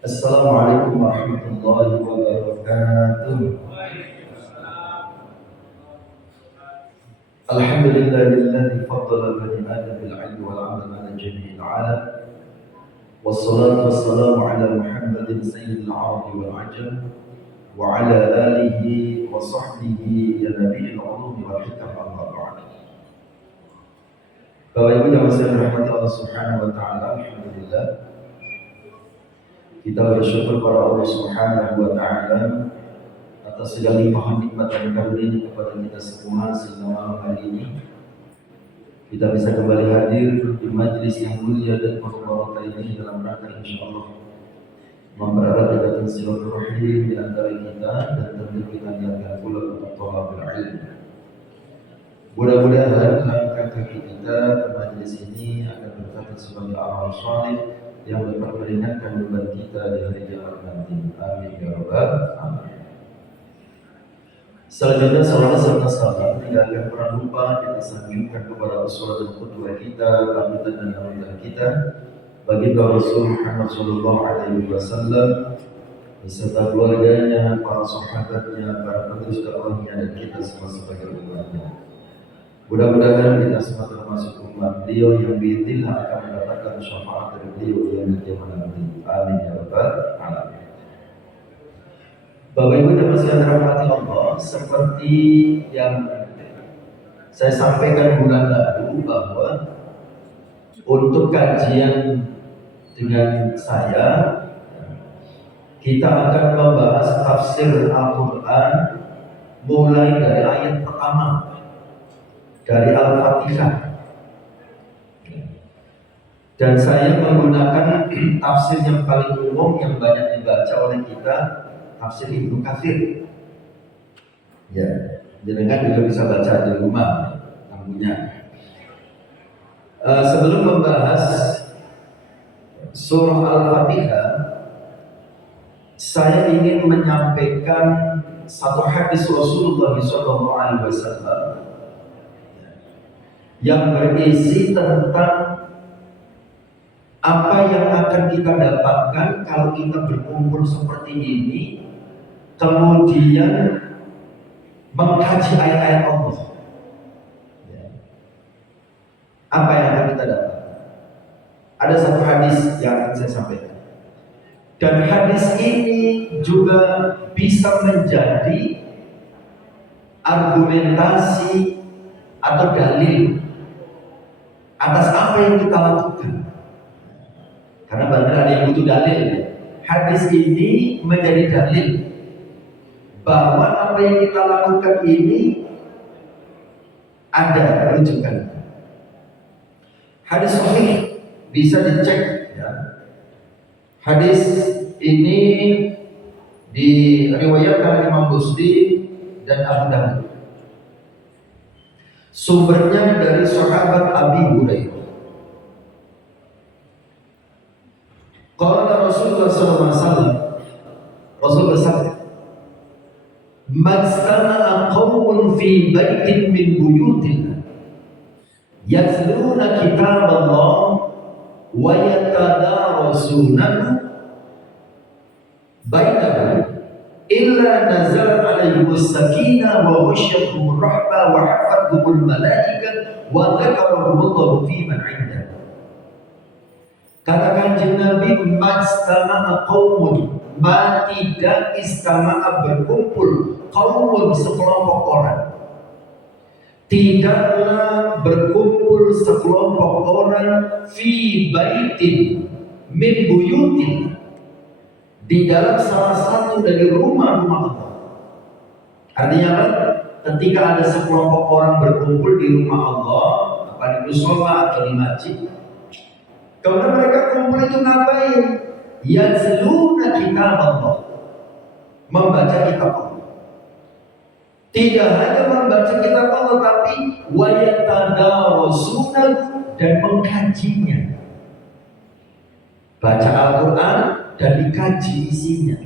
Assalamualaikum warahmatullahi wabarakatuh. Alhamdulillahilladzi faddala bani Adam bil 'ilmi wal 'amali 'ala jami'il 'alam. Wassalatu wassalamu ala Muhammadin sayyidil 'arabi wal 'ajam wa 'ala alihi wa sahbihi ya nabiyil 'ulumi wal hikam amma ba'd. Bapak Ibu yang saya dirahmati Allah Subhanahu wa taala, alhamdulillah kita bersyukur kepada Allah Subhanahu wa taala atas segala limpahan nikmat dan karunia kepada kita semua sehingga malam hari ini kita bisa kembali hadir di majlis yang mulia dan berbahagia ini dalam rangka insyaallah mempererat ikatan silaturahim di antara kita dan tentu kita niatkan pula untuk thalabul ilmi. Mudah-mudahan langkah kaki kita ke majlis ini akan berkata sebagai amal saleh yang dapat meringankan beban kita di hari kiamat nanti. Amin ya rabbal alamin. Selanjutnya salawat serta salam tidak akan pernah lupa kita sanjungkan kepada uswah dan qudwah kita, panutan dan anugerah kita bagi Rasul Muhammad sallallahu alaihi wasallam beserta keluarganya, para sahabatnya, para penerus dakwahnya dan kita semua sebagai umatnya. Mudah-mudahan kita semua termasuk umat beliau yang biidznillah akan mendapatkan syafaat dari beliau yang kiamat nanti. Amin ya rabbal alamin. Bapak Ibu dan sekalian dirahmati Allah, seperti yang saya sampaikan bulan lalu bahwa untuk kajian dengan saya kita akan membahas tafsir Al-Quran mulai dari ayat pertama dari Al-Fatihah, dan saya menggunakan tafsir yang paling umum yang banyak dibaca oleh kita, tafsir Ibnu Katsir. Ya, jenengan juga bisa baca di rumah, tamunya. Sebelum membahas surah Al-Fatihah, saya ingin menyampaikan satu hadis Rasulullah SAW yang berisi tentang apa yang akan kita dapatkan kalau kita berkumpul seperti ini, kemudian mengkaji ayat-ayat Allah. Apa yang akan kita dapat? Ada satu hadis yang akan saya sampaikan, dan hadis ini juga bisa menjadi argumentasi atau dalil atas apa yang kita lakukan. Karena benar ada yang butuh dalil. Hadis ini menjadi dalil bahwa apa yang kita lakukan ini ada rujukan. Hadis sahih bisa dicek ya. Hadis ini diriwayatkan Imam Muslim dan Abu Dawud. Sumbernya dari sahabat Abi Hurairah. Qala Rasulullah SAW, Rasul bersabda, "Majtama'a qaumun fi baitin min buyutillah, yatluna kitab Allah wa yatadarasunahu bainahum illa nazala alaihimus sakinah wa ghasyiyatuhumur rahmah wa hafathumul malaikah wa dzakarahumullahu fi man 'indah." Katakan Nabi, majtama'a qaumun, tidak istama'a berkumpul, qaumun sekelompok orang. Tidaklah berkumpul sekelompok orang fi baitin min buyutin, di dalam salah satu dari rumah-rumah Allah. Artinya apa? Ketika ada sekelompok orang berkumpul di rumah Allah, apa di musola atau di masjid, kemudian mereka kumpul itu ngapain? Yatluna kitab Allah, membaca kitab Allah. Tidak hanya membaca kitab Allah, tapi wa yatadarasuna, dan mengkajinya. Baca Al-Quran dan dikaji isinya.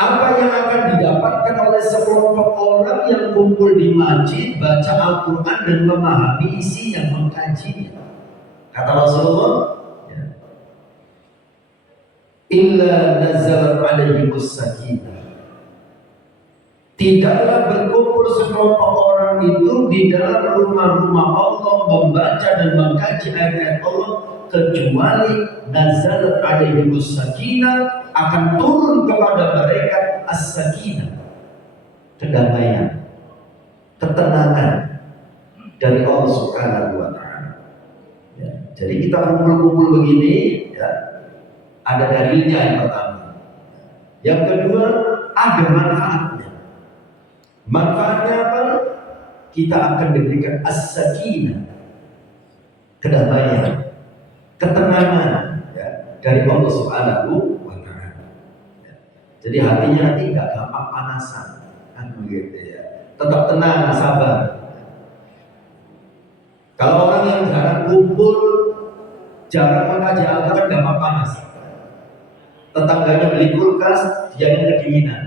Apa yang akan didapatkan oleh sekelompok orang yang kumpul di masjid, baca Al-Quran dan memahami isinya, mengkajinya? Kata Rasulullah, ya, illa nazalat alaihimus sakinah. Tidaklah berkumpul sekelompok orang itu di dalam rumah-rumah Allah membaca dan mengkaji ayat-ayat Allah kecuali nazalat alaihimus sakinah, akan turun kepada mereka as-sakinah, kedamaian, ketenangan dari Allah Subhanahu wa taala. Ya, jadi kita kumpul-kumpul begini ya, ada dalilnya yang pertama. Yang kedua, ada manfaatnya. Manfaatnya apa? Kita akan diberikan as-sakinah, kedamaian, ketenangan ya, dari Allah Subhanahu wa taala. Ya. Jadi hatinya nanti nggak gampang panasan, kan begitu ya. Tetap tenang, sabar. Kalau orang yang jarang kumpul, jarang mengkaji Al-Quran, gampang panas. Tetangganya beli kulkas, dia yang kedinginan.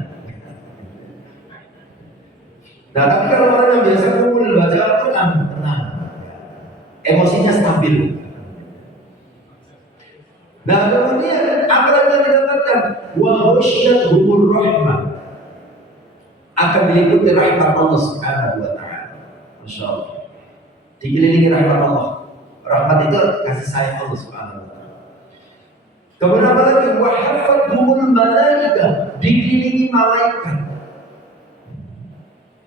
Nah, tapi kalau orang yang biasa kumpul baca Al-Quran, tenang, emosinya stabil. Nah, kemudian apa yang didapatkan? Wa ghasyiyatuhur rahmah, akan meliputi rahmat Allah Subhanahu wa taala. Masyaallah. Dikelilingi rahmat Allah. Rahmat itu kasih sayang Allah Subhanahu wa taala. Kemudian apa lagi? Wa hafathumul malaikah, dikelilingi malaikat.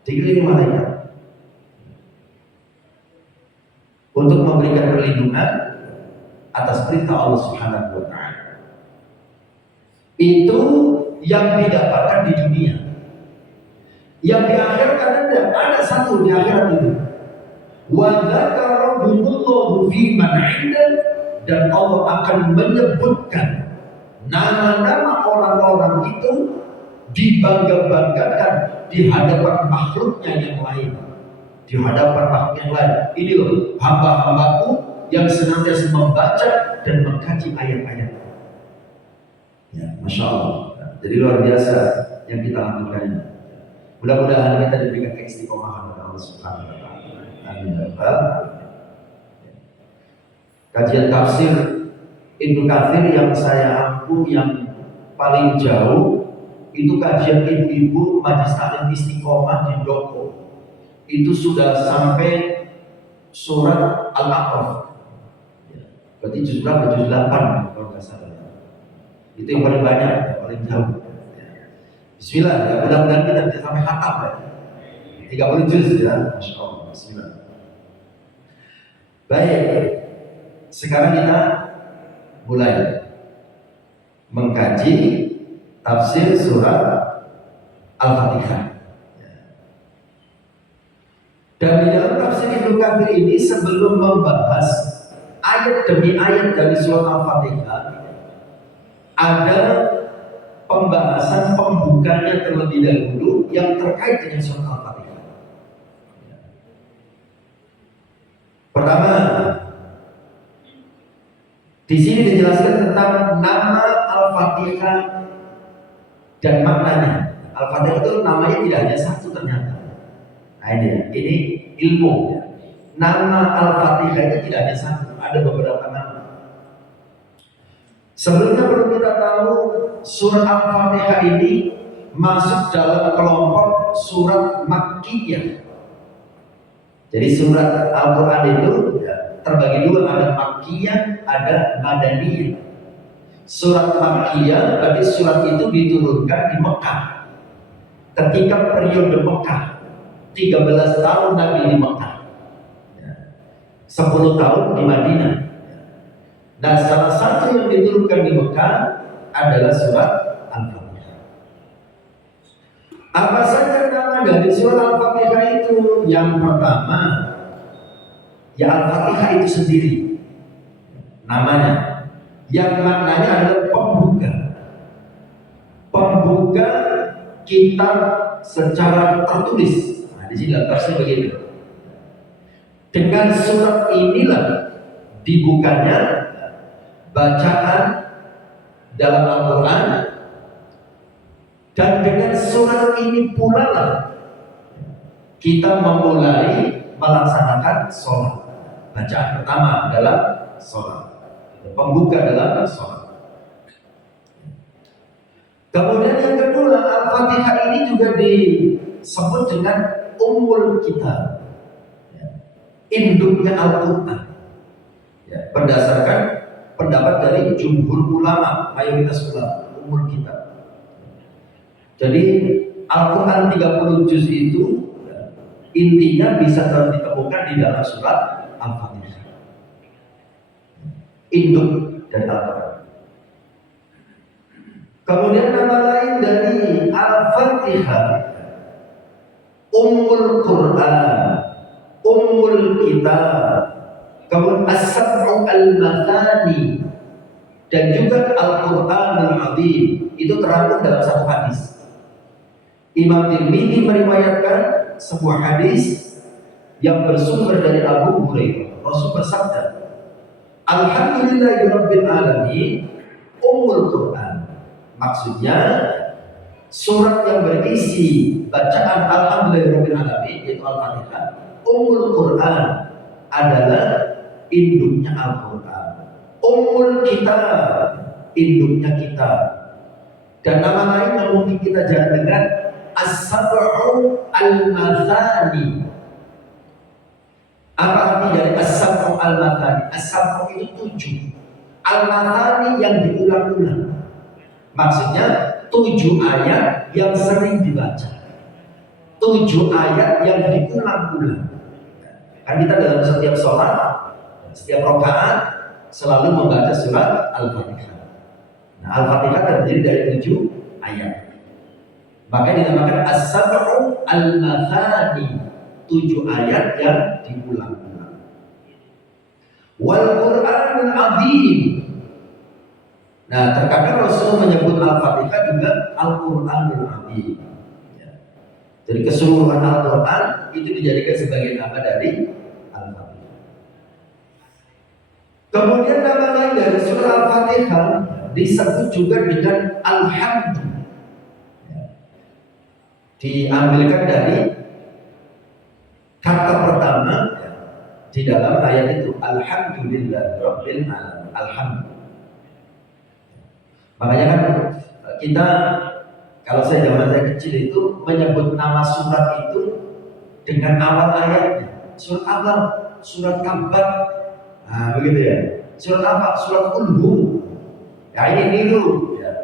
Dikelilingi malaikat untuk memberikan perlindungan atas perintah Allah Subhanahu wa taala. Itu yang didapatkan di dunia. Yang di akhirat ada satu di akhirat itu. Wa dzakarahumullahu fi man 'inda, dan Allah akan menyebutkan nama-nama orang-orang itu, dibangga-banggakan di hadapan makhluknya yang lain. Di hadapan makhluk yang lain. Ini loh hamba-hambaku yang senantiasa membaca dan mengkaji ayat-ayat. Ya, Masya Allah. Jadi luar biasa yang kita lakukan ini. Mudah-mudahan kita diberikan keistiqomahan oleh Allah Subhanahu wa taala. Amin. Kajian tafsir Ibnu Katsir yang saya ampu yang paling jauh itu kajian ibu-ibu Majelis Taklim Istiqomah di Doko. Itu sudah sampai surat Al-A'raf. Berarti juz berapa? Juz 8 kalau nggak salah. Itu yang paling banyak, yang paling jauh. Bismillah, ya, mudah-mudahan kita bisa sampai khatam ya. 30 juz ya, Masya Allah. Bismillah. Baik, sekarang kita mulai mengkaji tafsir surat Al-Fatihah. Dan di dalam tafsir Ibnu Katsir ini, sebelum membahas ayat demi ayat dari surat Al-Fatihah, ada pembahasan pembukanya terlebih dahulu yang terkait dengan surat Al-Fatihah. Pertama, di sini dijelaskan tentang nama Al-Fatihah dan maknanya. Al-Fatihah itu namanya tidak hanya satu ternyata. Nah ini ilmu. Nama Al-Fatihah itu tidak hanya satu, ada beberapa nama. Sebelumnya perlu kita tahu, surat Al-Fatihah ini masuk dalam kelompok surat Makkiyah. Jadi surat Al-Quran itu terbagi dua, ada Makkiyah, ada Madaniyah. Surat Makkiyah berarti surat itu diturunkan di Mekah. Ketika periode Mekah, 13 tahun Nabi di Mekah, 10 tahun di Madinah. Dan salah satu yang diturunkan di Mekah adalah surat Al-Fatihah. Apa saja nama dari surat Al-Fatihah itu? Yang pertama, ya Al-Fatihah itu sendiri namanya, yang maknanya adalah pembuka. Pembuka kitab secara tertulis. Nah, di sini tafsir begitu. Dengan surat inilah dibukanya bacaan dalam Al-Quran, dan dengan surat ini pula lah kita memulai melaksanakan sholat. Bacaan pertama adalah sholat, pembuka dalam sholat. Kemudian yang kedua, Al-Fatihah ini juga disebut dengan Ummul Kitab, ya, induknya Al-Quran, ya, berdasarkan pendapat dari jumhur ulama, mayoritas ulama, Ummul Kitab. Jadi Al-Quran 30 juz itu, ya, intinya bisa ditemukan di dalam surat Al-Fatihah, induk dari Al-Quran. Kemudian nama lain dari Al-Fatihah, Ummul Quran, Ummul Kitab, kemudian As-Sab'u Al-Mathani, dan juga Al-Quranul Azim. Itu terangkum dalam satu hadis. Imam Tirmidzi meriwayatkan sebuah hadis yang bersumber dari Abu Hurairah. Rasul bersabda, Alhamdulillahirabbil alamin, Ummul Quran. Maksudnya surat yang berisi bacaan Alhamdulillahirabbil alamin, yaitu Al-Fatihah. Ummul Quran adalah induknya Al-Quran. Ummul Kitab, induknya kitab. Dan nama lain yang mungkin kita jangan dengar, As-Sab'u Al-Mathani. Apa arti dari As-Sab'u Al-Mathani? As-Sab'u itu 7, Al-Mathani yang diulang-ulang. Maksudnya 7 ayat yang sering dibaca, 7 ayat yang diulang-ulang. Kan kita dalam setiap sholat, setiap rakaat selalu membaca surat Al-Fatihah. Nah, Al-Fatihah terdiri dari 7 ayat. Maka dinamakan As-Sab'u Al-Mathani, 7 ayat yang diulang-ulang. Wal Qur'anul Azim. Nah, terkadang Rasul menyebut Al-Fatihah juga Al-Qur'anul Azim. Ya. Jadi keseluruhan Al-Quran itu dijadikan sebagai nama dari Al-Fatihah. Kemudian nama lain dari surah Al-Fatihah disebut juga dengan Alhamdu. Ya. Diambilkan dari kata pertama di dalam ayat itu, Alhamdulillah Rabbil Alamin. Alhamdulillah. Makanya kan kita, kalau saya zaman saya kecil itu menyebut nama surat itu dengan awal ayatnya. Surat apa? Surat Kabar. Nah, begitu ya. Surat apa? Surat Qul. Ya, ini niru. Ya.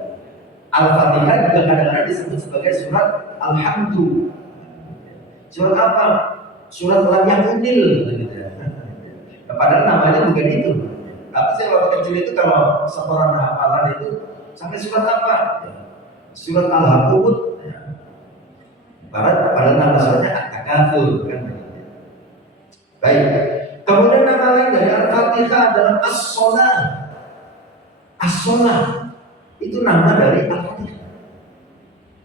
Al-Fatihah juga kadang-kadang disebut sebagai surat Alhamdu. Surat apa? Surat Lam Yakunil. Gitu ya. Padahal namanya bukan itu. Tapi saya waktu kecil itu kalau seorang hafalan itu sampai surat apa? Surat Al-Hakut. Padahal nama suratnya At-Takatsur kan. Baik. Kemudian nama lain dari Al-Fatihah adalah As-Shalah. As-Shalah itu nama dari Al-Fatihah.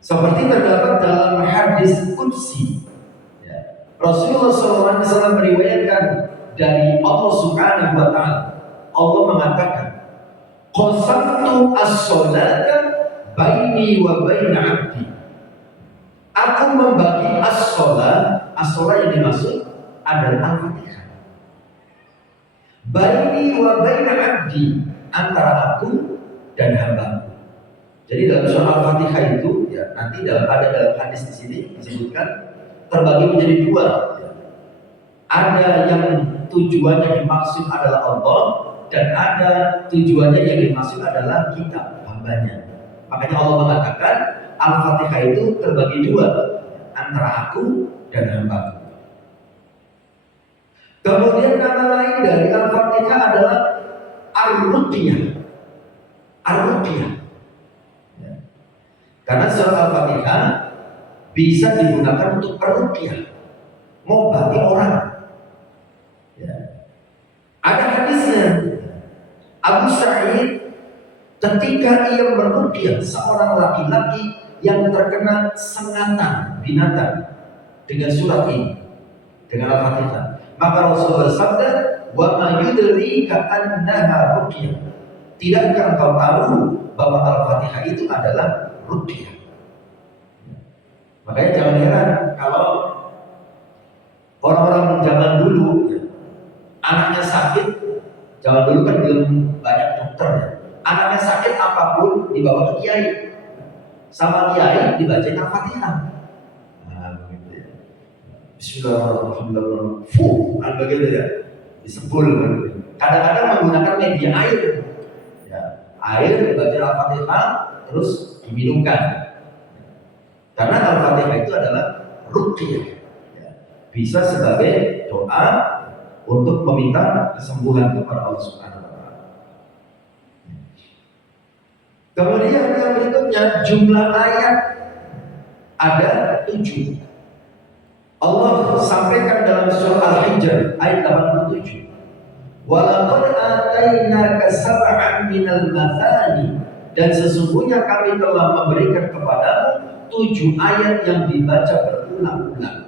Seperti terdapat dalam hadis qudsi. Ya. Rasulullah SAW meriwayatkan dari Allah Subhanahu wa taala. Allah mengatakan, qasamtu as-sholata baini wa baina 'abdi. Aku membagi as-sholat, as-sholat yang dimaksud adalah Al-Fatihah. Baini wa baina 'abdi, antara aku dan hamba. Jadi dalam surah Al-Fatihah itu, ya, nanti ada dalam hadis di sini disebutkan terbagi menjadi 2. Ada yang tujuannya dimaksud adalah Allah, dan ada tujuannya yang dimaksud adalah kita, hambanya. Makanya Allah mengatakan Al-Fatihah itu terbagi 2, antara aku dan hamba. Kemudian nama lain dari Al-Fatihah adalah Ar-Ruqyah. Ar-Ruqyah. Ya. Karena surah Al-Fatihah bisa digunakan untuk peruqyah, mengobati orang. Ya. Ada hadisnya, Abu Sa'id ketika ia meruqyah seorang laki-laki yang terkena sengatan binatang dengan surat ini, dengan Al-Fatihah, maka Rasul bersabda, wa ma yudrika annaha ruqyah. Tidakkah engkau tahu bahwa Al-Fatihah itu adalah ruqyah? Makanya jangan heran kalau orang-orang zaman dulu, ya, anaknya sakit. Zaman dulu kan belum banyak dokter, ya. Anaknya sakit apapun dibawa ke kiai. Sama kiai dibaca Al-Fatihah. Nah, begitu ya. Bismillahirrahmanirrahim. Begitu ya. Disebul kan. Kadang-kadang menggunakan media air. Ya, air dibaca Al-Fatihah terus diminumkan. Karena Al-Fatihah itu adalah ruqyah. Ya, bisa sebagai doa untuk meminta kesembuhan kepada Allah Subhanahu wa taala. Kemudian yang berikutnya, jumlah ayat ada 7. Allah sampaikan dalam surah Al-Hijr ayat 87. Walaqad atainaka sab'an minal mathani, dan sesungguhnya kami telah memberikan kepadamu 7 ayat yang dibaca berulang-ulang.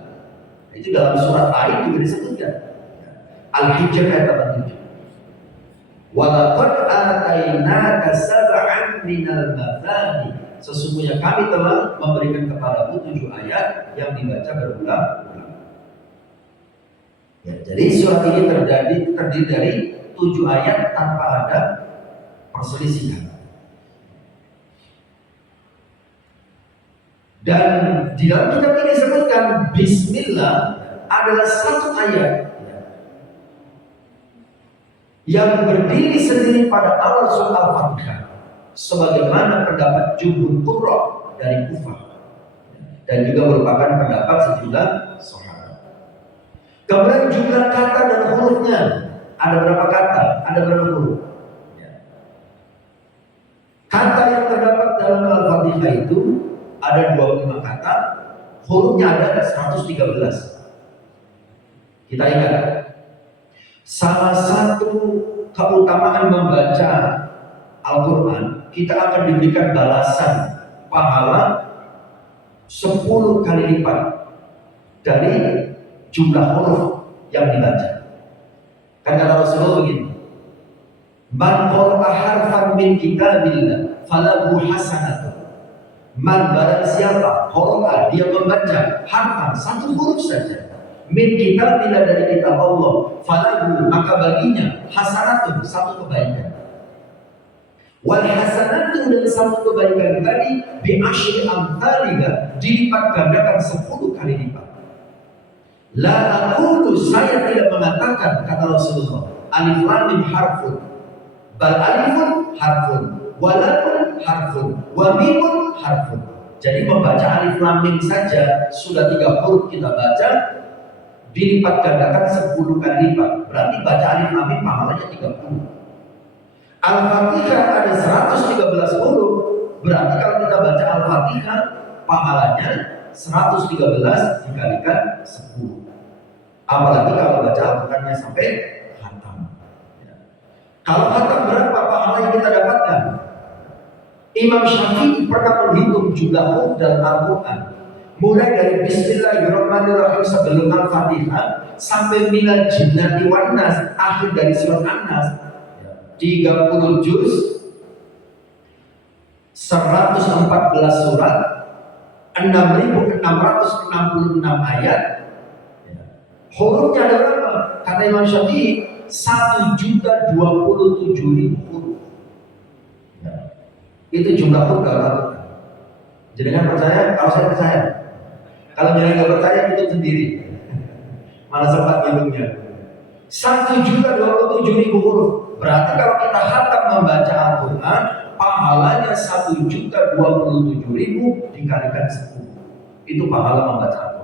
Itu dalam surat ayat juga disebutkan. Al-Hijr ayat 87. Walaqad atainaka sab'an minal mathani, sesungguhnya kami telah memberikan kepadamu 7 ayat yang dibaca berulang-ulang. Ya, jadi surat ini terdiri dari 7 ayat tanpa ada perselisihan. Dan di dalam kitab ini disebutkan Bismillah adalah satu ayat yang berdiri sendiri pada awal surah Al-Fatihah, sebagaimana pendapat jumhur qurra dari Kufah, dan juga merupakan pendapat sejumlah sahabat. Kemudian jumlah kata dan hurufnya, ada berapa kata, ada berapa huruf? Kata yang terdapat dalam Al-Fatihah itu ada 25 kata, hurufnya ada 113. Kita ingat, salah satu keutamaan membaca Al-Quran, kita akan diberikan balasan pahala 10 kali lipat dari jumlah huruf yang dibaca. Kan kata Rasulullah begini, man qara'a harfan min kitabillah falahu hasanatun. Man, barang siapa qara'a, dia membaca harfan, satu huruf saja, min kitabillah, dari kitab Allah, falahu, maka baginya hasanatun, satu kebaikan. Wal hasanatu, dan satu kebaikan tadi bi asyri amthaliha, dilipat gandakan 10 kali lipat. La aqulu, saya tidak mengatakan, kata Rasulullah, alif lam mim harfun, bal alifun harfun, wa lamun harfun, wa mimun harfun. Jadi membaca alif lam mim saja sudah 3 huruf kita baca, dilipat gandakan 10 kali lipat. Berarti baca alif lam mim pahalanya 30. Al-Fatihah ada 113 huruf, berarti kalau kita baca Al-Fatihah pahalanya 113 dikalikan 10. Apalagi kalau baca Al-Qurannya sampai khatam. Kalau khatam berapa pahala yang kita dapatkan? Imam Syafi'i pernah menghitung jumlah huruf dalam Al-Quran, mulai dari Bismillahirrahmanirrahim sebelum Al-Fatihah sampai minal jinnati wan nas, akhir dari surat An-Nas, 30 juz, 114 surat, 6.666 ayat. Hurufnya ada berapa? Kata Imam Syafi'i 1.027.000 huruf. Itu jumlah huruf dalam Al-Quran. Jadi kan percaya? Kalau saya percaya. Kalau jangan nggak percaya, itu sendiri. Mana sempat hidungnya? 1.027.000 huruf. Berarti kalau kita khatam membaca Al-Quran, pahalanya 1.027.000 dikalikan 10. Itu pahala membaca Al-Quran.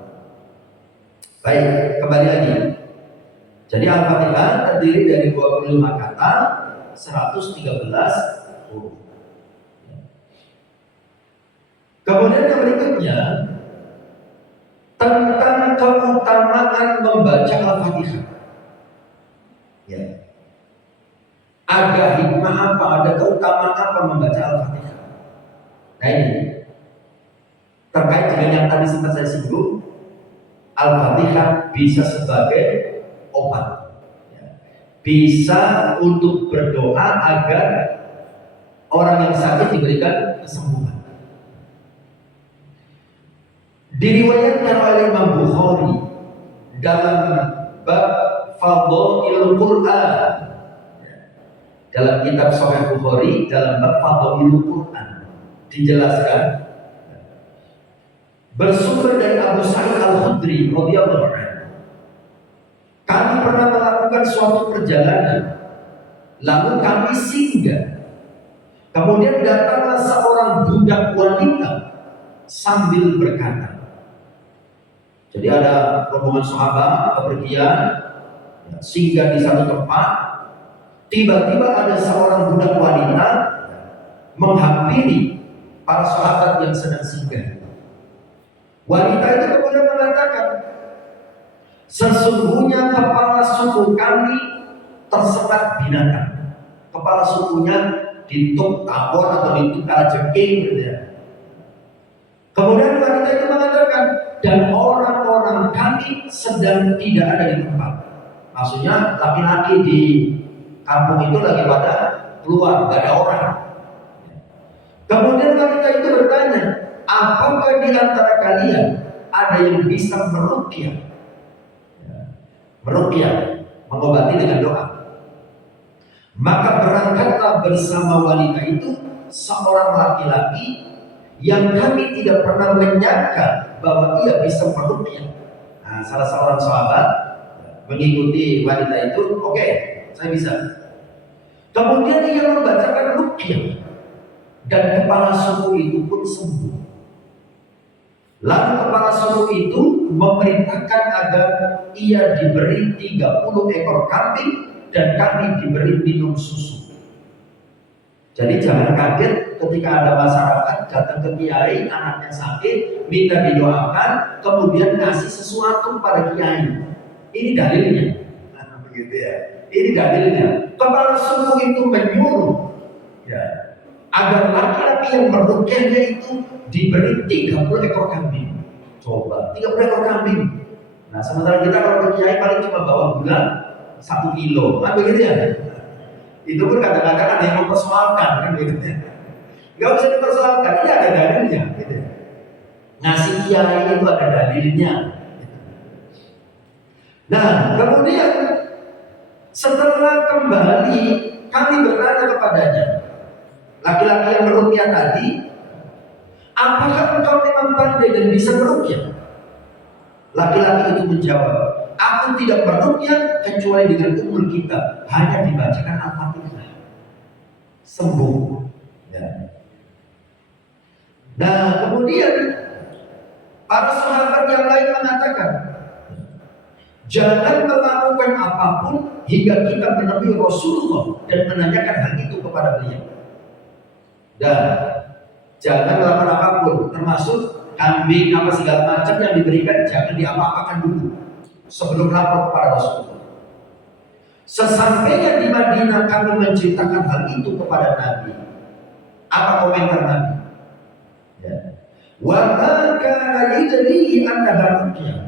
Baik, kembali lagi. Jadi Al-Fatihah terdiri dari 25 kata, 113 huruf. Kemudian yang berikutnya tentang keutamaan membaca Al-Fatihah. Ya. Ada hikmah apa, ada keutamaan apa membaca Al-Fatihah? Nah ini terkait dengan yang tadi sempat saya singgung, Al-Fatihah bisa sebagai obat, bisa untuk berdoa agar orang yang sakit diberikan kesembuhan. Diriwayatkan oleh Imam Bukhari dalam bab Fadhailul Quran, dalam kitab Sahih Bukhari dalam bab Fadhailul Quran dijelaskan bersumber dari Abu Sa'id Al-Khudri radhiyallahu anhu. Kami pernah melakukan suatu perjalanan, lalu kami singgah. Kemudian datanglah seorang budak wanita sambil berkata. Jadi ada rombongan sahabat kepergian, singgah di satu tempat. Tiba-tiba ada seorang budak wanita menghampiri para sahabat yang sedang singgah. Wanita itu kemudian mengatakan, sesungguhnya kepala suku kami tersekat binatang. Kepala sukunya dituk tawon atau dituk kalajengking gitu ya. Kemudian wanita itu mengatakan, dan orang-orang kami sedang tidak ada di tempat. Maksudnya laki-laki di kampung itu lagi pada keluar, gak ada orang. Kemudian wanita itu bertanya, apakah di antara kalian ada yang bisa meruqyah? Meruqyah, mengobati dengan doa. Maka berangkatlah bersama wanita itu seorang laki-laki yang kami tidak pernah menyangka bahwa ia bisa meruqyah. Nah, salah seorang sahabat mengikuti wanita itu, oke, saya bisa. Kemudian ia membacakan ruqyah dan kepala suku itu pun sembuh. Lalu kepala suku itu memerintahkan agar ia diberi 30 ekor kambing dan kami diberi minum susu. Jadi jangan kaget ketika ada masyarakat datang ke kiai, anaknya sakit, minta didoakan, kemudian ngasih sesuatu pada kiai. Ini dalilnya. Nah, begitu ya. Ini dalilnya. Kepala suku itu menyuruh ya, agar laki-laki yang meruqyahnya itu diberi 30 ekor kambing. Coba, 30 ekor kambing. Nah, sementara kita kalau ke kiai paling cuma bawa gula 1 kilo. Kan begitu ya? Itu pun kadang-kadang ada yang mempersoalkan kan gitu ya. Gak usah dipersoalkan, ini ada dalilnya gitu. Ngasih kiai itu ada dalilnya. Nah, kemudian setelah kembali kami bertanya kepadanya, laki-laki yang meruqyah tadi, apakah engkau memang pandai dan bisa meruqyah? Laki-laki itu menjawab, aku tidak meruqyah kecuali dengan umur kita, hanya dibacakan Al-Fatihah, sembuh. Ya. Nah, kemudian para sahabat yang lain mengatakan, jangan melakukan apapun hingga kita menemui Rasulullah dan menanyakan hal itu kepada beliau. Dan jangan melakukan apapun, termasuk kambing apa segala macam yang diberikan, jangan diapa-apakan dulu sebelum lapor kepada Rasulullah. Sesampainya di Madinah kami menceritakan hal itu kepada Nabi. Apa komentar Nabi? Ya. Wa ma kana yudrihi annaha ruqyah.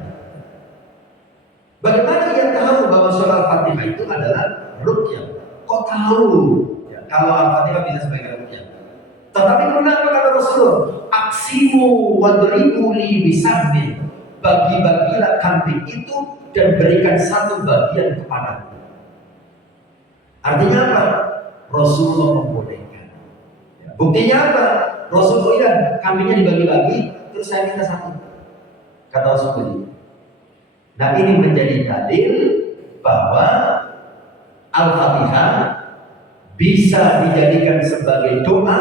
Bagaimana ia tahu bahwa surah Al-Fatihah itu adalah ruqyah? Kok tahu? Ya, kalau Al-Fatihah bisa sebagai ruqyah. Tetapi kenapa kata Rasulullah? Aksimu wadribu li bisabbi. Bagi-bagilah kambing itu dan berikan satu bagian kepadaku. Artinya apa? Rasulullah membolehkan. Ya, buktinya apa? Rasulullah kambingnya dibagi-bagi, terus saya minta satu. Kata Rasulullah. Nah, ini menjadi dalil bahwa Al-Fatihah bisa dijadikan sebagai doa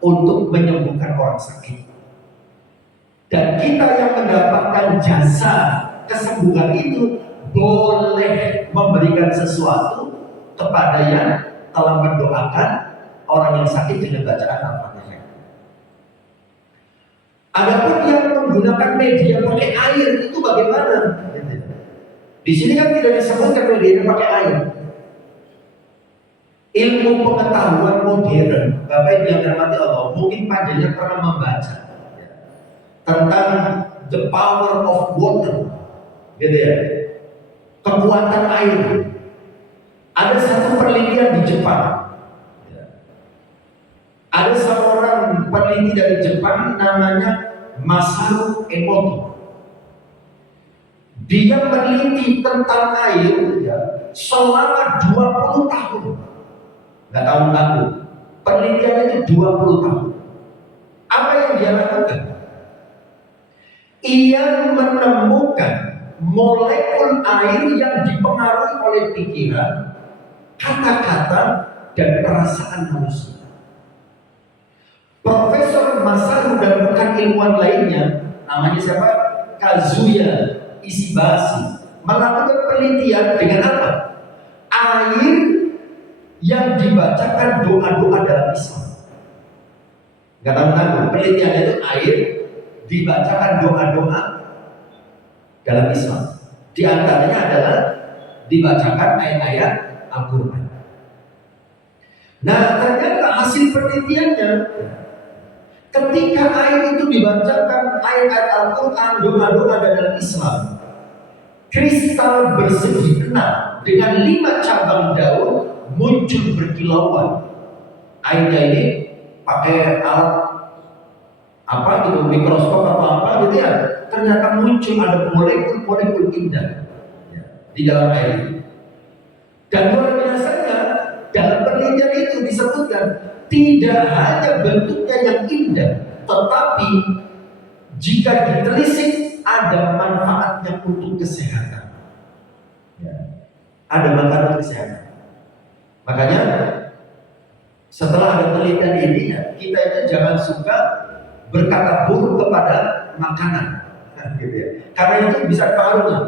untuk menyembuhkan orang sakit. Dan kita yang mendapatkan jasa kesembuhan itu boleh memberikan sesuatu kepada yang telah mendoakan orang yang sakit dengan bacaan Al-Fatihah. Adapun yang menggunakan media pakai air itu bagaimana? Di sini kan tidak disebutkan media pakai air. Ilmu pengetahuan modern, Bapak Ibu yang dirahmati Allah, mungkin panjangnya pernah membaca tentang the power of water, gitu ya, kekuatan air. Ada satu penelitian di Jepang. Ada seorang peneliti dari Jepang namanya Masaru Emoto. Dia meneliti tentang air ya, selama 20 tahun. Nggak tahun-tahun. Penelitiannya itu 20 tahun. Apa yang dia lakukan? Ia menemukan molekul air yang dipengaruhi oleh pikiran, kata-kata, dan perasaan manusia. Profesor Masaru dan rekan ilmuwan lainnya, namanya siapa? Kazuya Ishibashi, melakukan penelitian dengan apa? Air yang dibacakan doa-doa dalam Islam. Gak tahu, penelitiannya itu air dibacakan doa-doa dalam Islam. Di antaranya adalah dibacakan ayat-ayat Al-Quran. Nah, ternyata hasil penelitiannya, ketika air itu dibacakan ayat-ayat Al-Quran, doa-doa dalam Islam, kristal bersegi enam dengan 5 cabang daun muncul berkilauan. Airnya ini pakai alat apa gitu, mikroskop atau apa gitu ya, ternyata muncul ada molekul-molekul indah ya, di dalam air ini. Dan luar biasanya dalam penelitian itu disebutkan tidak hanya bentuknya yang indah, tetapi jika ditelisik ada manfaatnya untuk kesehatan ya. Ada manfaat untuk kesehatan. Makanya setelah ada penelitian ini ya, kita itu jangan suka berkata buruk kepada makanan gitu ya. Karena itu bisa pengaruhnya.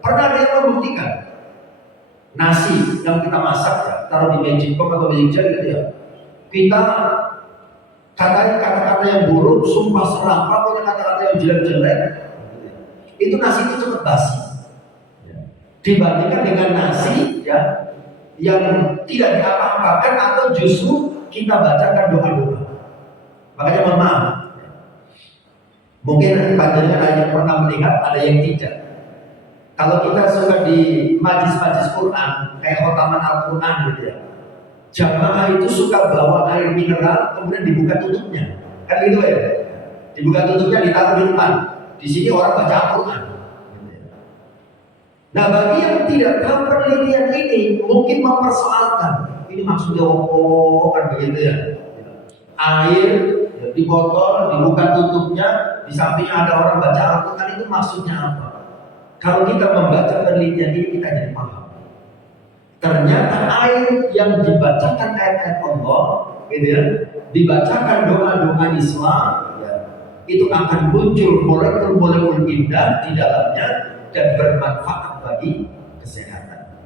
Pernah ada yang membuktikan nasi yang kita masak ya, taruh di magic box atau magic jar gitu ya, kita katakan kata-kata yang buruk, sumpah serapah, pokoknya kata-kata yang jelek-jelek, itu nasi itu cepat basi dibandingkan dengan nasi ya yang tidak diapa-apakan atau justru kita bacakan doa-doa. Makanya mohon maaf, mungkin panjenengan ada yang pernah melihat, ada yang tidak. Kalau kita suka di majlis-majlis Quran, kayak khotaman Al-Quran gitu ya, jamaah itu suka bawa air mineral, kemudian dibuka tutupnya, kan gitu ya. Dibuka tutupnya, ditaruh di depan. Di sini orang baca Al-Quran. Nah, bagi yang tidak tahu penelitian ini, mungkin mempersoalkan, ini maksudnya apa kan begitu ya? Air di botol, dibuka tutupnya, di sampingnya ada orang baca Al-Quran, itu maksudnya apa? Kalau kita membaca penelitian ini, kita jadi paham. Ternyata air yang dibacakan ayat-ayat Allah, gitu ya, dibacakan doa-doa Islam, ya, itu akan muncul molekul-molekul indah di dalamnya dan bermanfaat bagi kesehatan.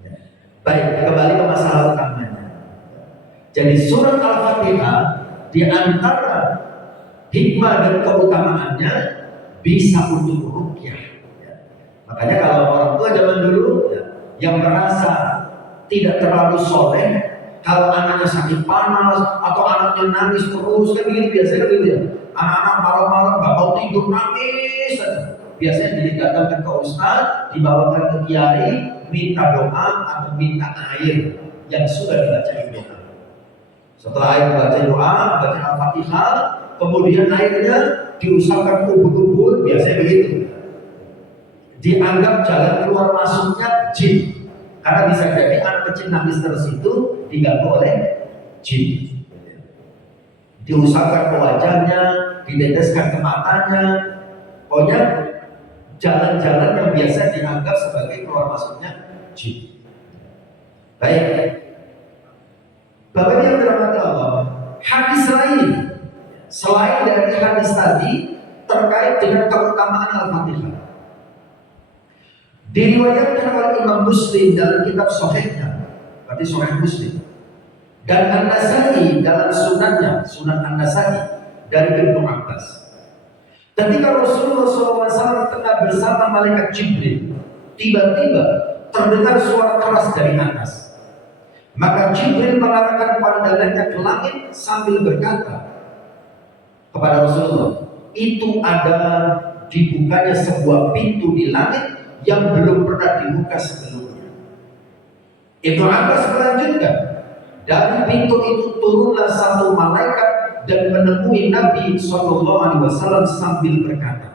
Ya. Baik, kembali ke masalah utamanya. Jadi surat Al-Fatihah di antara hikmah dan keutamaannya bisa untuk ruqyah. Makanya kalau orang tua zaman dulu ya, yang merasa tidak terlalu soleh, kalau anaknya sakit panas atau anaknya nangis terus kan begitu biasanya gitu ya. Anak-anak malam-malam gak mau tidur nangis, biasanya didatangkan ke ustaz, dibawakan ke kiai, minta doa atau minta air yang sudah dibaca doa. Setelah air baca doa, baca Al-Fatihah, kemudian airnya diusapkan ke ubun-ubun, biasanya begitu. Dianggap jalan keluar masuknya jin, karena bisa jadi anak kecil nangis terus itu diganggu oleh jin. Diusapkan ke wajahnya, diteteskan ke matanya, pokoknya jalan-jalan yang biasa dianggap sebagai keluar masuknya jin. Baik, Bapak yang dirahmati Allah, hadis lain selain dari hadis tadi terkait dengan keutamaan Al-Fatihah diriwayatkan oleh Imam Muslim dalam kitab Sahihnya, berarti Sahih Muslim, dan An-Nasai dalam sunannya, Sunan An-Nasai dari Ibnu Abbas. Ketika Rasulullah SAW tengah bersama malaikat Jibril, tiba-tiba terdengar suara keras dari atas. Maka Jibril mengarahkan pandangannya ke langit sambil berkata kepada Rasulullah, itu ada dibukanya sebuah pintu di langit yang belum pernah dibuka sebelumnya. Ibnu Abbas melanjutkan, dari pintu itu turunlah satu malaikat dan menemui Nabi SAW sambil berkata,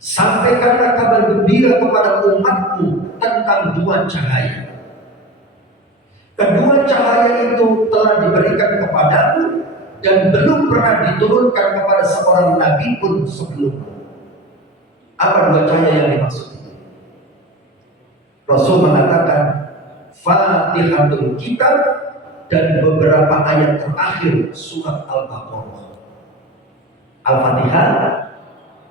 sampaikanlah kabar gembira kepada umatmu tentang 2 cahaya. Kedua cahaya itu telah diberikan kepadamu dan belum pernah diturunkan kepada seorang nabi pun sebelumnya. Apa dua cahaya yang dimaksud itu? Rasul mengatakan Fatihatul Kitab dan beberapa ayat terakhir surat Al-Baqarah. Al-Fatihah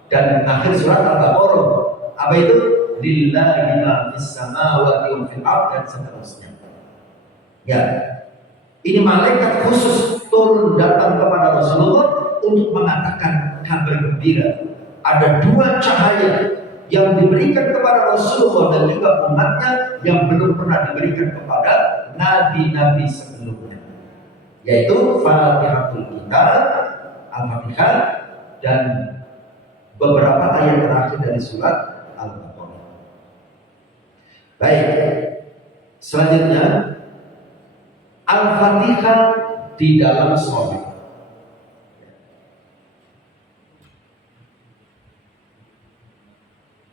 dan akhir surat Al-Baqarah. Apa itu? Lillahi ma fis samawati wa fil ardh dan seterusnya. Ya. Ini malaikat khusus turun datang kepada Rasulullah untuk mengatakan kabar gembira. Ada dua cahaya yang diberikan kepada Rasulullah dan juga umatnya yang belum pernah diberikan kepada nabi-nabi sebelumnya, yaitu Fatihatul Kitab, Al-Fatihah, dan beberapa ayat terakhir dari surat Al-Baqarah. Baik, selanjutnya Al-Fatihah di dalam sholat.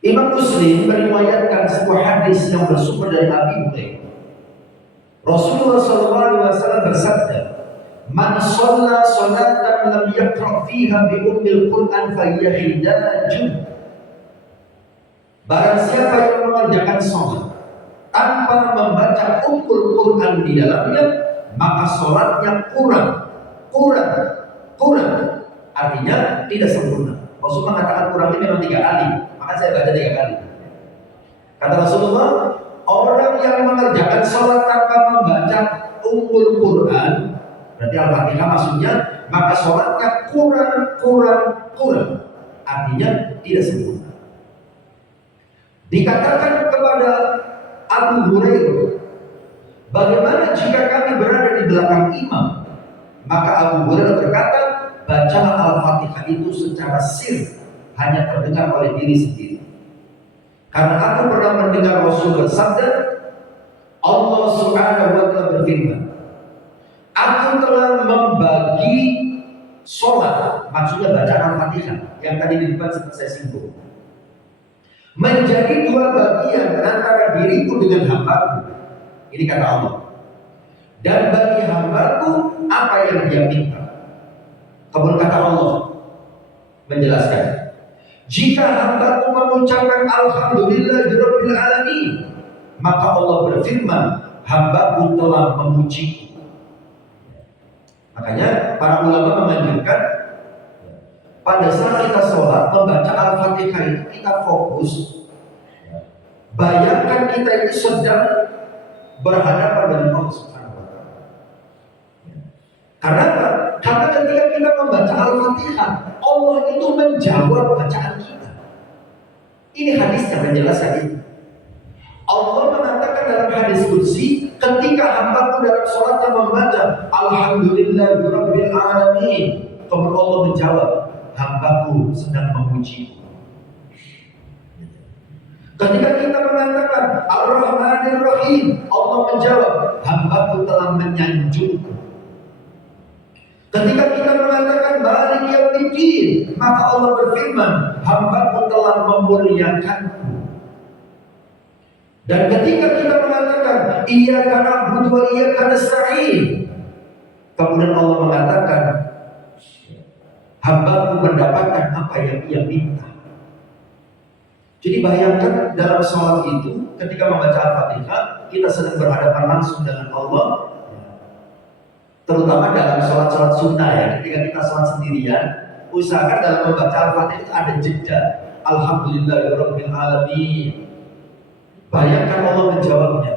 Imam Muslim meriwayatkan sebuah hadis yang bersumber dari Abi Hurairah. Rasulullah SAW bersabda, "Man shalla sholatan lam yaqra fiha bi ummil Qur'an fa hiya hidajun." Barang siapa yang mengerjakan sholat tanpa membaca ummul Qur'an di dalamnya, maka sholatnya kurang. Artinya tidak sempurna. Rasul mengatakan kurang ini memang 3 kali. Maka saya baca 3 kali. Kata Rasulullah, orang yang mengerjakan sholat tanpa membaca ummul Quran, berarti Al-Fatihah maksudnya, maka sholatnya kurang. Artinya tidak sempurna. Dikatakan kepada Abu Hurairah, bagaimana jika kami berada di belakang imam? Maka Abu Hurairah berkata, bacalah Al-Fatihah itu secara sir, hanya terdengar oleh diri sendiri. Karena aku pernah mendengar Rasul bersabda, Allah Subhanahu wa ta'ala berfirman, aku telah membagi sholat, maksudnya bacaan Al-Fatihah yang tadi di depan sempat saya singgung, menjadi 2 bagian antara diriku dengan hambaku. Ini kata Allah. Dan bagi hambaku apa yang dia minta. Kemudian kata Allah menjelaskan, jika hambaku mengucapkan Alhamdulillahirabbil alamin, maka Allah berfirman, hambaku telah memujiku. Makanya para ulama menganjurkan pada saat kita sholat membaca Al-Fatihah itu kita fokus. Bayangkan kita itu sedang berhadapan dengan Allah Subhanahu wa ta'ala. Karena apa? Karena ketika kita membaca Al-Fatihah, Allah itu menjawab bacaan kita. Ini hadis yang menjelaskan itu. Allah mengatakan dalam hadis qudsi, ketika hambaku dalam sholatnya membaca Alhamdulillahirabbil alamin, kemudian Allah menjawab, hambaku sedang memujiku. Ketika kita mengatakan Ar-Rahmanir Rahim, Allah menjawab, hambaku telah menyanjungku. Ketika kita mengatakan Maliki Yaumiddin, maka Allah berfirman, hambaku telah memuliakanku. Dan ketika kita mengatakan Iyyaka na'budu wa iyyaka nasta'in, kemudian Allah mengatakan, hambaku mendapatkan apa yang ia minta. Jadi bayangkan dalam sholat itu, ketika membaca Al-Fatihah, kita sedang berhadapan langsung dengan Allah. Terutama dalam sholat-sholat sunnah ya, ketika kita sholat sendirian, usahakan dalam membaca Al-Fatihah itu ada jeda. Alhamdulillahirabbil alamin. Bayangkan Allah menjawabnya.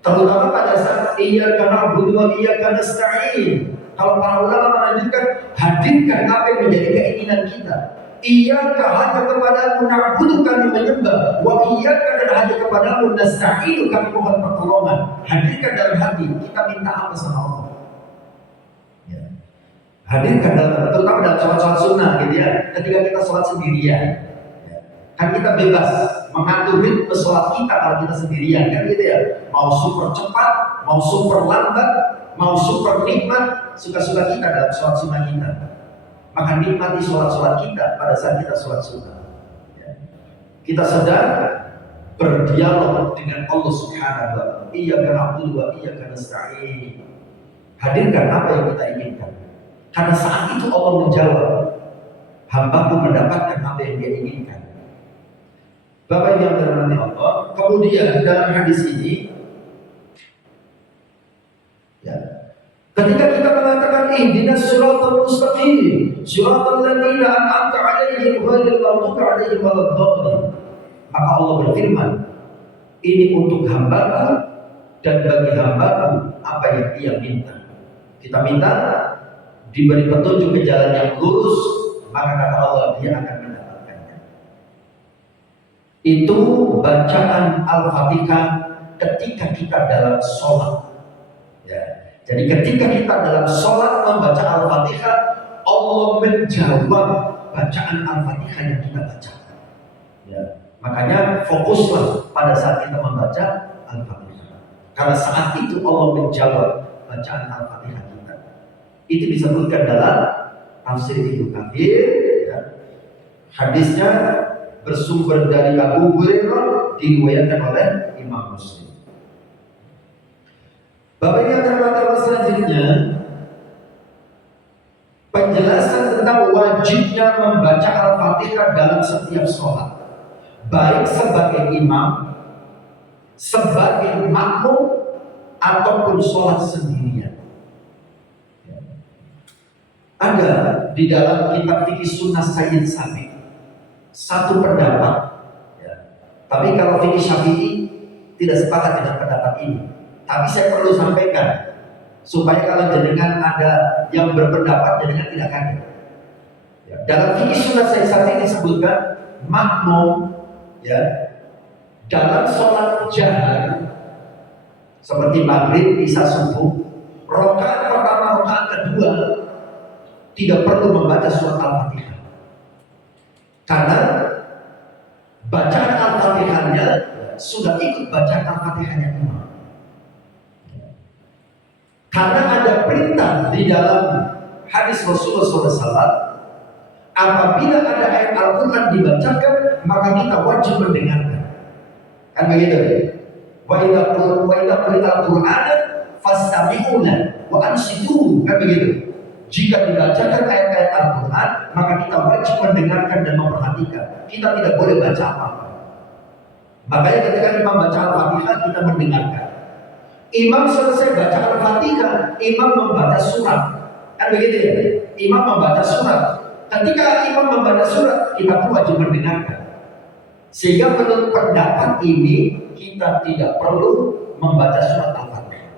Terutama pada saat Iyyaka na'budu wa iyyaka nasta'in. Kalau para ulama melanjutkan, hadirkan apa yang menjadi keinginan kita. Iyyaka, hanya kepadamu na'budu kami menyembah, wa iyyaka, dan hanya kepadamu nasta'inu kami mohon pertolongan. Hadirkan dalam hati kita minta apa sama Allah. Ya. Hadirkan dalam, terutama dalam sholat-sholat sunnah gitu ya. Ketika kita sholat sendirian, ya. Kan kita bebas mengatur ritme sholat kita kalau kita sendirian kan gitu ya. Mau super cepat, mau super lambat, mau super nikmat, suka-suka kita dalam sholat sunnah kita. Maka nikmati sholat-sholat kita pada saat kita sholat sunnah. Ya. Kita sedang berdialog dengan Allah Subhanahu wa ta'ala. Iyyaka na'budu wa iyyaka nasta'in. hadirkan apa yang kita inginkan. Karena saat itu Allah menjawab, hambaku mendapatkan apa yang dia inginkan. Bapak yang dirahmati Allah, kemudian dalam hadis ini, ya, ketika kita mengatakan ihdinas siratal mustaqim, siratal ladzina an'amta 'alaihim ghairil maghdubi 'alaihim waladdallin, maka Allah berfirman, ini untuk hambaku dan bagi hambaku apa yang ia minta. Kita minta diberi petunjuk ke jalan yang lurus, maka kata Allah dia akan mendapatkannya. Itu bacaan Al-Fatihah ketika kita dalam sholat. Ya. Jadi ketika kita dalam sholat membaca Al-Fatihah, Allah menjawab bacaan Al-Fatihah yang kita baca. Ya. Makanya fokuslah pada saat kita membaca Al-Fatihah. Karena saat itu Allah menjawab bacaan Al-Fatihah kita. Itu disebutkan dalam tafsir Ibnu Katsir. Ya. Hadisnya bersumber dari Abu Hurairah, diriwayatkan oleh Imam Muslim. Bapak yang terhormat selanjutnya, penjelasan tentang wajibnya membaca Al-Fatihah dalam setiap sholat, baik sebagai imam, sebagai makmum, ataupun sholat sendirian. Ada di dalam kitab fikih sunnah Sayyid Sabiq satu pendapat, ya. Tapi kalau fikih Syafi'i tidak sepakat dengan pendapat ini. Tapi saya perlu sampaikan supaya kalau jenengan ada yang berpendapat, jenengan tidak kaget. Ya. Dalam fikih sunnah Sayyid Sabiq disebutkan makmum, ya, dalam sholat jahar seperti maghrib, isya, subuh, rakaat pertama, rakaat kedua tidak perlu membaca surat Al-Fatihah. Karena bacaan Al-Fatihahnya sudah ikut bacaan Al-Fatihahnya imam. Karena ada perintah di dalam hadis Rasulullah SAW, apabila ada ayat Al-Quran dibacakan, maka kita wajib mendengarkan. Kan begitu? Wa idza quri'a al-Qur'an fastami'u lahu wa ansitu. Kan begitu? Jika dibacakan ayat-ayat Al-Quran, maka kita wajib mendengarkan dan memperhatikan. Kita tidak boleh baca apa-apa. Makanya ketika imam baca Al-Fatihah, kita mendengarkan. Imam selesai baca Al-Fatihah, imam membaca surat. Kan begitu ya? Imam membaca surat. Ketika imam membaca surat, kita pun wajib mendengarkan. Sehingga menurut pendapat ini, kita tidak perlu membaca surat Al-Fatihah.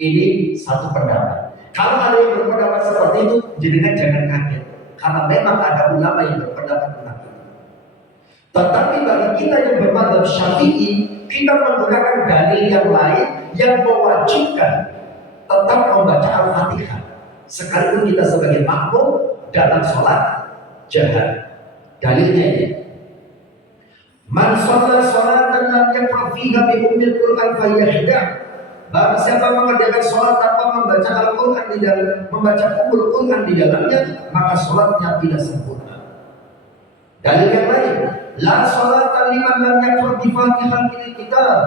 Ini satu pendapat. Kalau ada yang berpendapat seperti itu, jangan kaget. Karena memang ada ulama yang berpendapat tentang itu. Tetapi bagi kita yang bermadzhab Syafi'i, kita menggunakan dalil yang lain yang mewajibkan tetap membaca Al-Fatihah. Sekalipun kita sebagai makmum dalam sholat jahar. Dalilnya ini. Man shalla sholatan lam yaqra fiha bi ummil Qur'an falyahdah. Barang siapa mengerjakan sholat tanpa membaca Al-Quran di dalam, membaca ummul Quran di dalamnya, maka sholatnya tidak sempurna. Dalil yang lain, la sholata liman lam yaqra bi Fatihatil kitab.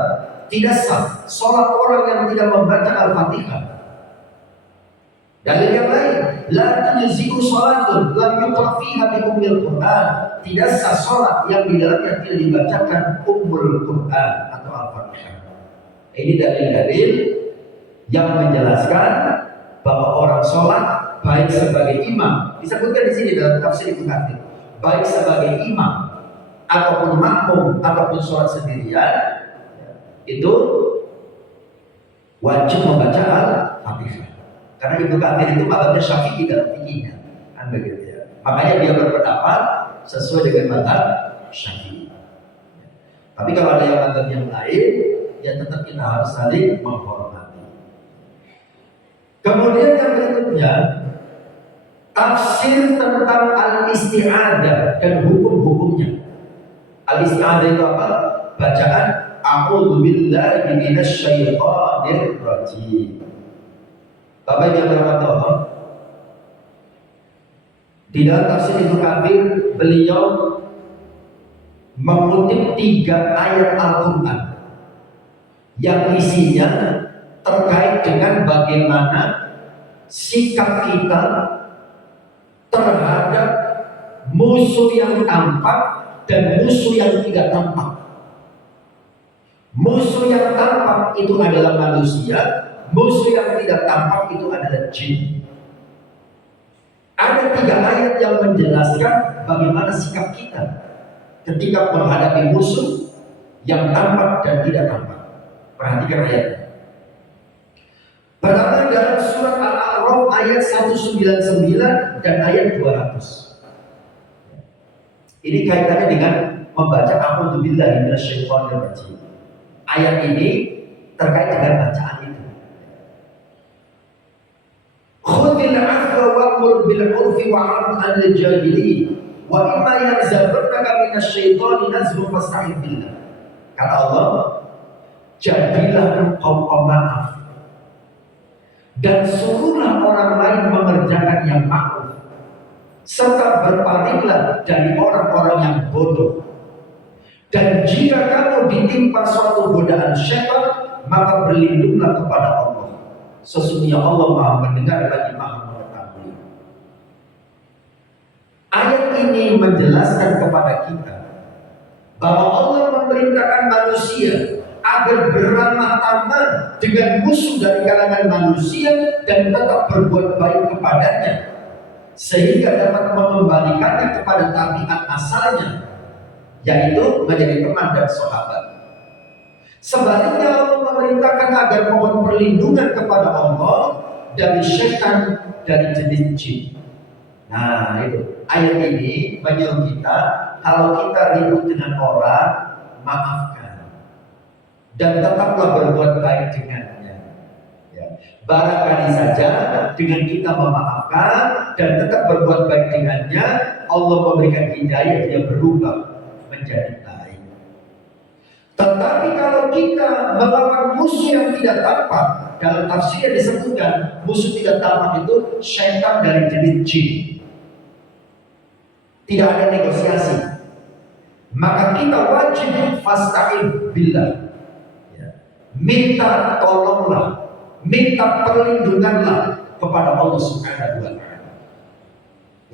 Tidak sah sholat orang yang tidak membaca Al-Fatihah. Dalil yang lain, la tujzi'u sholatun lam yuqra fiha bi ummil Quran. Tidak sah sholat yang di dalamnya tidak dibacakan ummul Quran atau Al-Fatihah. Ini dalil-dalil yang menjelaskan bahwa orang sholat baik sebagai imam, disebutkan di sini dalam tafsir Ibnu Katsir, baik sebagai imam ataupun makmum ataupun sholat sendirian, itu wajib membaca Al-Fatihah. Karena Ibnu Katsir itu mazhabnya Syafi'i dalam fikihnya, kan begitu ya. Makanya dia berpendapat sesuai dengan mazhab Syafi'i. Tapi kalau ada yang mazhab yang lain, ya tetap kita harus saling menghormati. Kemudian yang berikutnya, tafsir tentang al-isti'adah dan hukum-hukumnya. Al-isti'adah itu apa? Bacaan a'udzu billahi minasy syaithanir rajim. Bapak yang dirahmati Allah, di dalam tafsir Ibnu Katsir beliau mengutip 3 ayat Al-Quran yang isinya terkait dengan bagaimana sikap kita terhadap musuh yang tampak dan musuh yang tidak tampak. Musuh yang tampak itu adalah manusia, musuh yang tidak tampak itu adalah jin. Ada 3 ayat yang menjelaskan bagaimana sikap kita ketika menghadapi musuh yang tampak dan tidak tampak. Perhatikan ayatnya. Pertama dalam surat Al-A'raf ayat 199 dan ayat 200. Ini kaitannya dengan membaca A'udzubillahi minasyaitonirrajim. Ayat ini terkait dengan bacaan itu. Khudhil 'afwa wa'mur bil 'urfi wa'rid 'anil jahilin wa imma yanzaghannaka minasyaitoni nazghun fasta'idz billah. Kata Allah, jadilah engkau pemaaf dan suruhlah orang lain mengerjakan yang ma'ruf, serta berpalinglah dari orang-orang yang bodoh. Dan jika kamu ditimpa suatu godaan syaitan, maka berlindunglah kepada Allah. Sesungguhnya Allah Maha mendengar lagi Maha mengetahui. Ayat ini menjelaskan kepada kita bahwa Allah memerintahkan manusia agar beramah tamah dengan musuh dari kalangan manusia dan tetap berbuat baik kepadanya, sehingga dapat mengembalikannya kepada tabiat asalnya, yaitu menjadi teman dan sahabat. Sebaliknya Allah memerintahkan agar mohon perlindungan kepada Allah dari syaitan, dari jenis jin. Nah itu, ayat ini menyuruh kita kalau kita ribut dengan orang, maafkan dan tetaplah berbuat baik dengannya. Ya. Barangkali saja dengan kita memaafkan dan tetap berbuat baik dengannya, Allah memberikan hidayah, dia berubah menjadi baik. Tetapi kalau kita melawan musuh yang tidak tampak, dalam tafsir disebutkan musuh tidak tampak itu syaitan dari jenis jin. Tidak ada negosiasi. Maka kita wajib fasta'in billah. Minta tolonglah, minta perlindunganlah kepada Allah Subhanahu wa Ta'ala.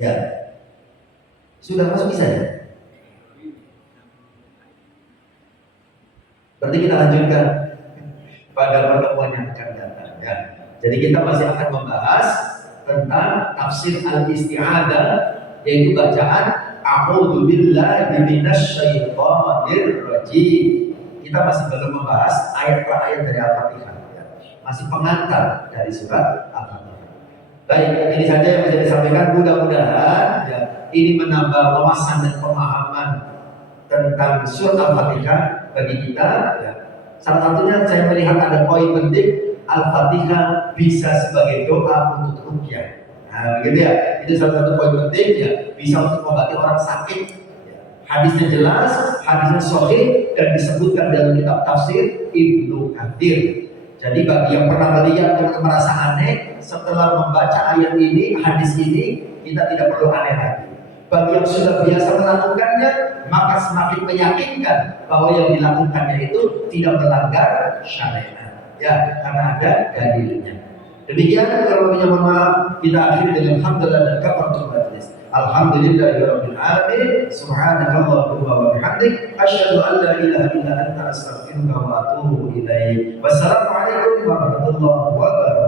Ya, sudah masuk bisa ya? Berarti kita lanjutkan pada pertemuan yang akan datang. Ya. Jadi kita masih akan membahas tentang tafsir al-isti'adzah, yaitu bacaan A'udzubillahi minasyaitonirrajim. Kita masih belum membahas ayat per ayat dari Al-Fatihah, ya. Masih pengantar dari surat Al-Fatihah. Baik, ini saja yang bisa disampaikan. Mudah-mudahan ya, ini menambah wawasan dan pemahaman tentang surat Al-Fatihah bagi kita. Ya. Salah satunya saya melihat ada poin penting, Al-Fatihah bisa sebagai doa untuk ruqyah. Nah, begitu ya. Itu salah satu poin penting ya, bisa untuk mengobati orang sakit. Hadisnya jelas, hadisnya sahih dan disebutkan dalam kitab tafsir Ibnu Katsir. Jadi bagi yang pernah melihat dan merasa aneh setelah membaca ayat ini, hadis ini, kita tidak perlu aneh lagi. Bagi yang sudah biasa melakukannya, maka semakin meyakinkan bahwa yang dilakukannya itu tidak melanggar syariat. Ya, karena ada dalilnya. Demikian, kalau mohon maaf, kita akhiri dengan hamdalah dan kafaratul majlis. Alhamdulillahirabbil alamin. Subhanakallahumma wa bihamdik, asyhadu an la ilaha illa anta, astaghfiruka wa atubu ilaik. Wassalamualaikum warahmatullahi wabarakatuh.